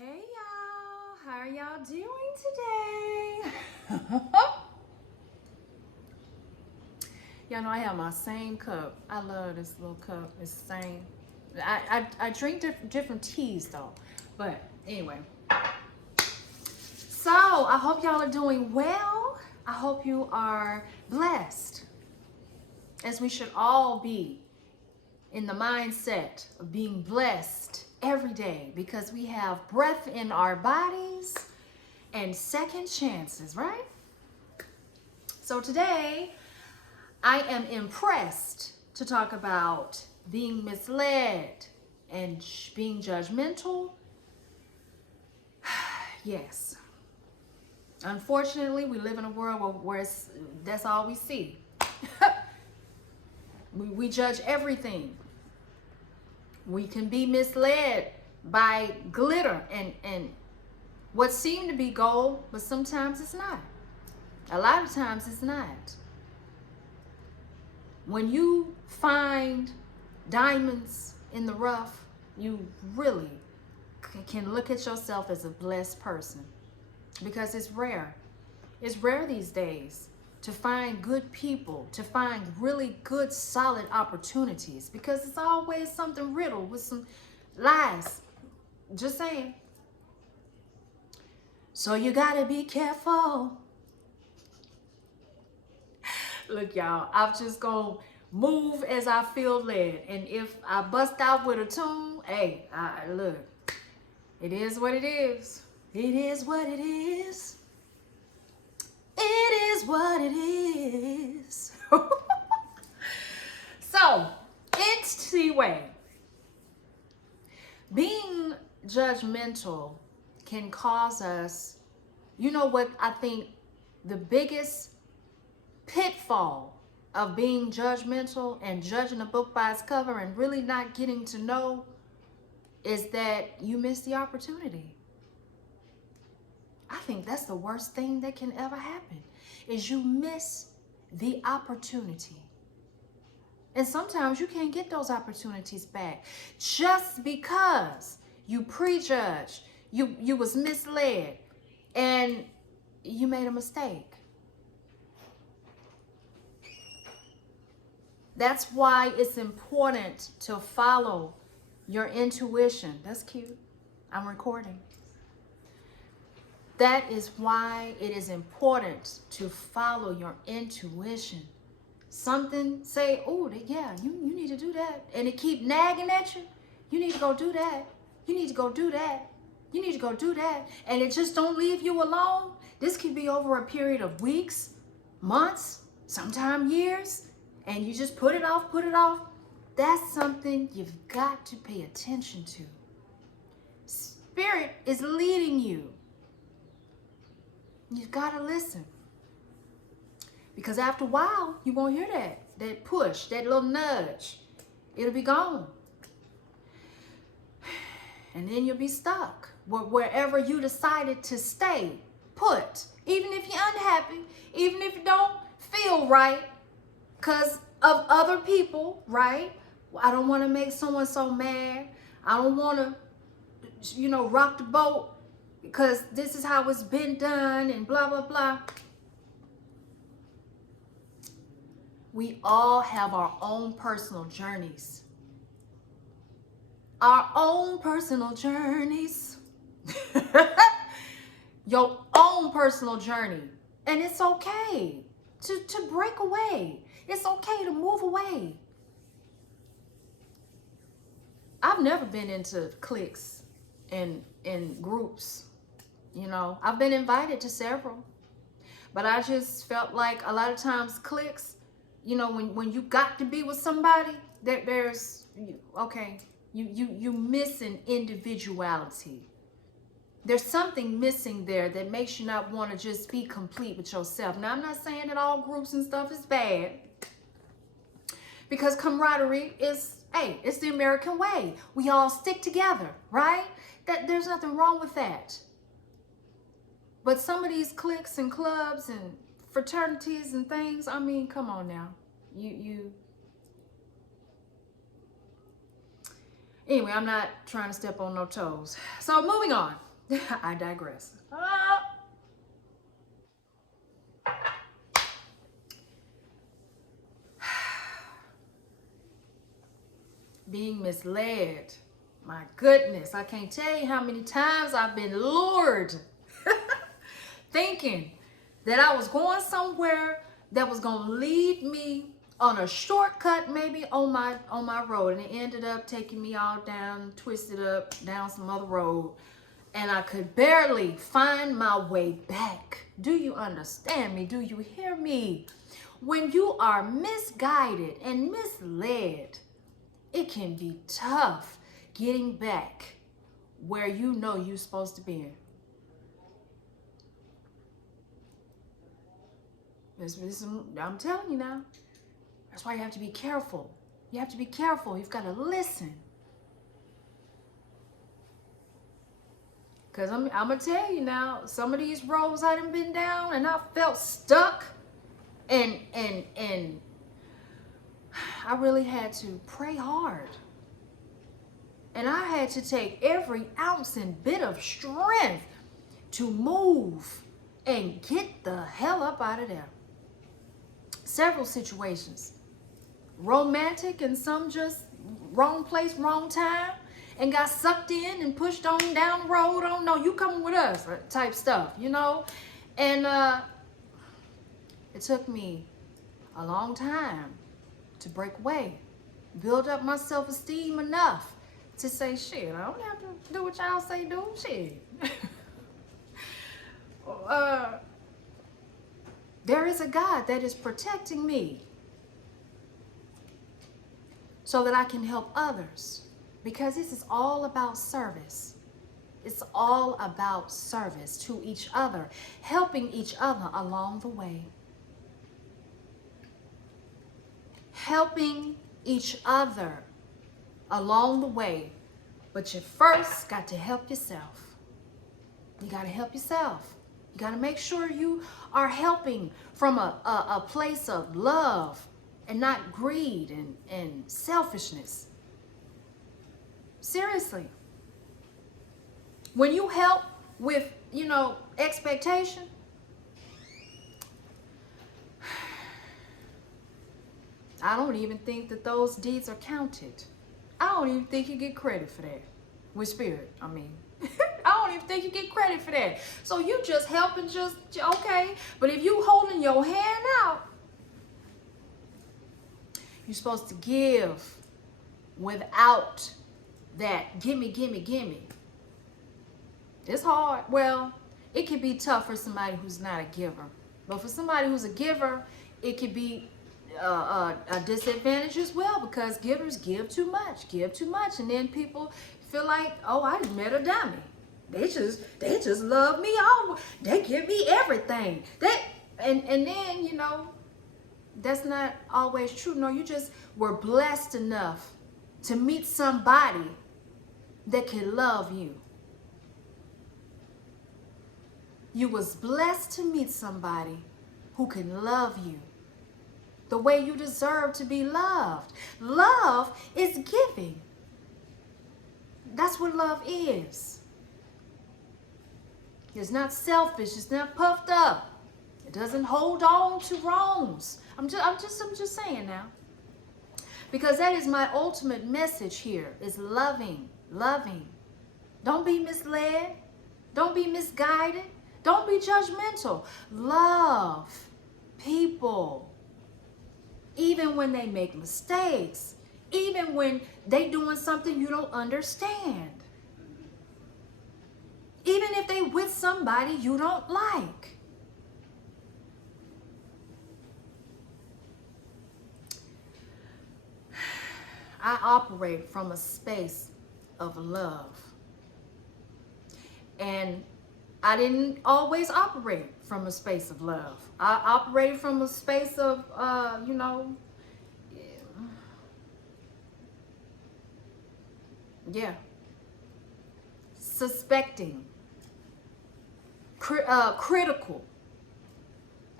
Hey y'all, how are y'all doing today? Y'all know I have my same cup. I love this little cup. It's the same. I drink different teas though. But anyway. So I hope y'all are doing well. I hope you are blessed. As we should all be in the mindset of being blessed every day because we have breath in our bodies and second chances, right? So today I am impressed to talk about being misled and being judgmental. Yes. Unfortunately, we live in a world where that's all we see. we judge everything. We can be misled by glitter and what seemed to be gold, but sometimes it's not. A lot of times it's not. When you find diamonds in the rough, you really can look at yourself as a blessed person because it's rare. It's rare these days to find good people, to find really good, solid opportunities because it's always something riddled with some lies. Just saying. So you gotta be careful. Look, y'all, I'm just gonna move as I feel led. And if I bust out with a tune, hey, look, it is what it is. It is what it is. It is what it is. So, anyway, being judgmental can cause us, you know what I think the biggest pitfall of being judgmental and judging a book by its cover and really not getting to know is that you miss the opportunity. I think that's the worst thing that can ever happen is you miss the opportunity. And sometimes you can't get those opportunities back just because you prejudged, you was misled, and you made a mistake. That's why it's important to follow your intuition. That's cute. I'm recording. That is why it is important to follow your intuition. Something say, oh, yeah, you need to do that. And it keep nagging at you. You need to go do that. You need to go do that. You need to go do that. And it just don't leave you alone. This could be over a period of weeks, months, sometimes years. And you just put it off, put it off. That's something you've got to pay attention to. Spirit is leading you. You've got to listen. Because after a while, you won't hear that push, that little nudge. It'll be gone. And then you'll be stuck wherever you decided to stay put. Even if you're unhappy, even if you don't feel right, because of other people, right? I don't want to make someone so mad. I don't want to, rock the boat because this is how it's been done and blah, blah, blah. We all have our own personal journeys. Our own personal journeys. Your own personal journey. And it's okay to break away. It's okay to move away. I've never been into cliques and groups. I've been invited to several. But I just felt like a lot of times cliques, when you got to be with somebody, there's, okay, you missing individuality. There's something missing there that makes you not want to just be complete with yourself. Now, I'm not saying that all groups and stuff is bad. Because camaraderie is, hey, it's the American way. We all stick together, right? There's nothing wrong with that. But some of these cliques and clubs and fraternities and things, I mean, come on now. Anyway, I'm not trying to step on no toes. So moving on. I digress. Being misled. My goodness, I can't tell you how many times I've been lured thinking that I was going somewhere that was going to lead me on a shortcut, maybe on my road, and it ended up taking me all down, twisted up down some other road, and I could barely find my way back. Do you understand me? Do you hear me? When you are misguided and misled, it can be tough getting back where you know you're supposed to be. I'm telling you now. That's why you have to be careful. You have to be careful. You've got to listen. Because I'm going to tell you now, some of these roads I done been down and I felt stuck. And I really had to pray hard. And I had to take every ounce and bit of strength to move and get the hell up out of there. Several situations. Romantic and some just wrong place, wrong time. And got sucked in and pushed on down the road. Oh no, you coming with us type stuff, you know. And it took me a long time to break away. Build up my self-esteem enough to say, shit, I don't have to do what y'all say do. Shit. There is a God that is protecting me so that I can help others. Because this is all about service. It's all about service to each other, helping each other along the way. Helping each other along the way. But you first got to help yourself. You got to help yourself. You got to make sure you are helping from a place of love and not greed and selfishness. Seriously. When you help with, expectation, I don't even think that those deeds are counted. I don't even think you get credit for that. With spirit, I mean. I don't even think you get credit for that. So you just helping, just, okay. But if you holding your hand out, you're supposed to give without that gimme, gimme, gimme. It's hard. Well, it can be tough for somebody who's not a giver. But for somebody who's a giver, it could be a disadvantage as well, because givers give too much, and then people feel like, oh, I just met a dummy. They just love me. Oh, they give me everything. And then, that's not always true. No, you just were blessed enough to meet somebody that can love you. You was blessed to meet somebody who can love you the way you deserve to be loved. Love is giving. That's what love is. It's not selfish. It's not puffed up. It doesn't hold on to wrongs. I'm just saying now. Because that is my ultimate message here, is loving. Don't be misled. Don't be misguided. Don't be judgmental. Love people. Even when they make mistakes. Even when they doing something you don't understand. Even if they with somebody you don't like. I operate from a space of love. And I didn't always operate from a space of love. I operated from a space of, suspecting, critical.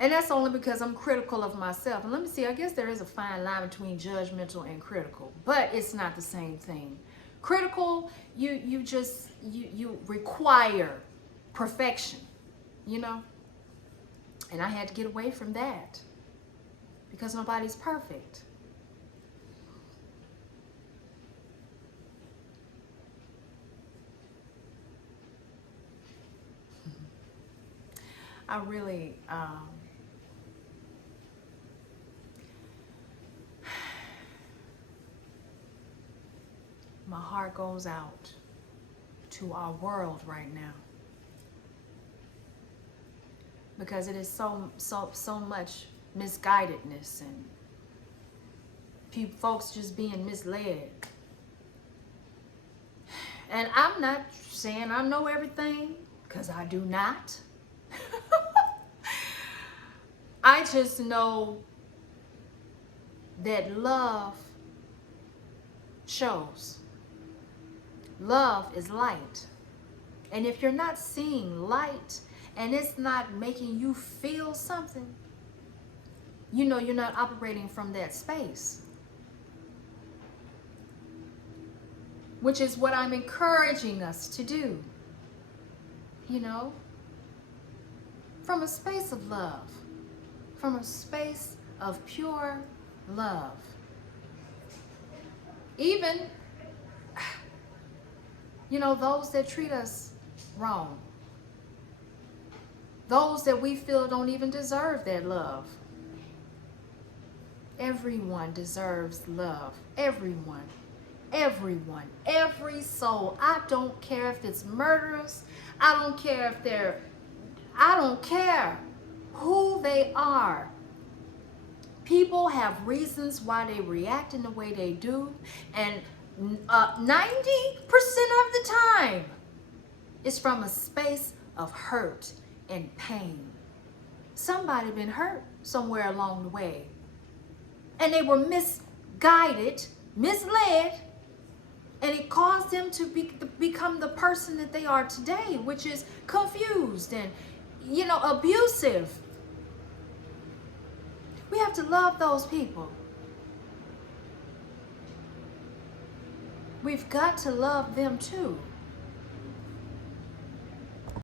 And that's only because I'm critical of myself. And let me see, I guess there is a fine line between judgmental and critical, but it's not the same thing. Critical, you require perfection, you know? And I had to get away from that because nobody's perfect. I really, my heart goes out to our world right now because it is so much misguidedness and folks just being misled. And I'm not saying I know everything, because I do not. I just know that love shows. Love is light. And if you're not seeing light and it's not making you feel something, you know you're not operating from that space. Which is what I'm encouraging us to do. You know? From a space of love. From a space of pure love. Even, you know, those that treat us wrong. Those that we feel don't even deserve that love. Everyone deserves love. Everyone. Everyone. Every soul. I don't care if it's murderers. I don't care if I don't care who they are. People have reasons why they react in the way they do. And 90% of the time, it's from a space of hurt and pain. Somebody been hurt somewhere along the way. And they were misguided, misled, and it caused them to become the person that they are today, which is confused and, you know, abusive. We have to love those people. We've got to love them too.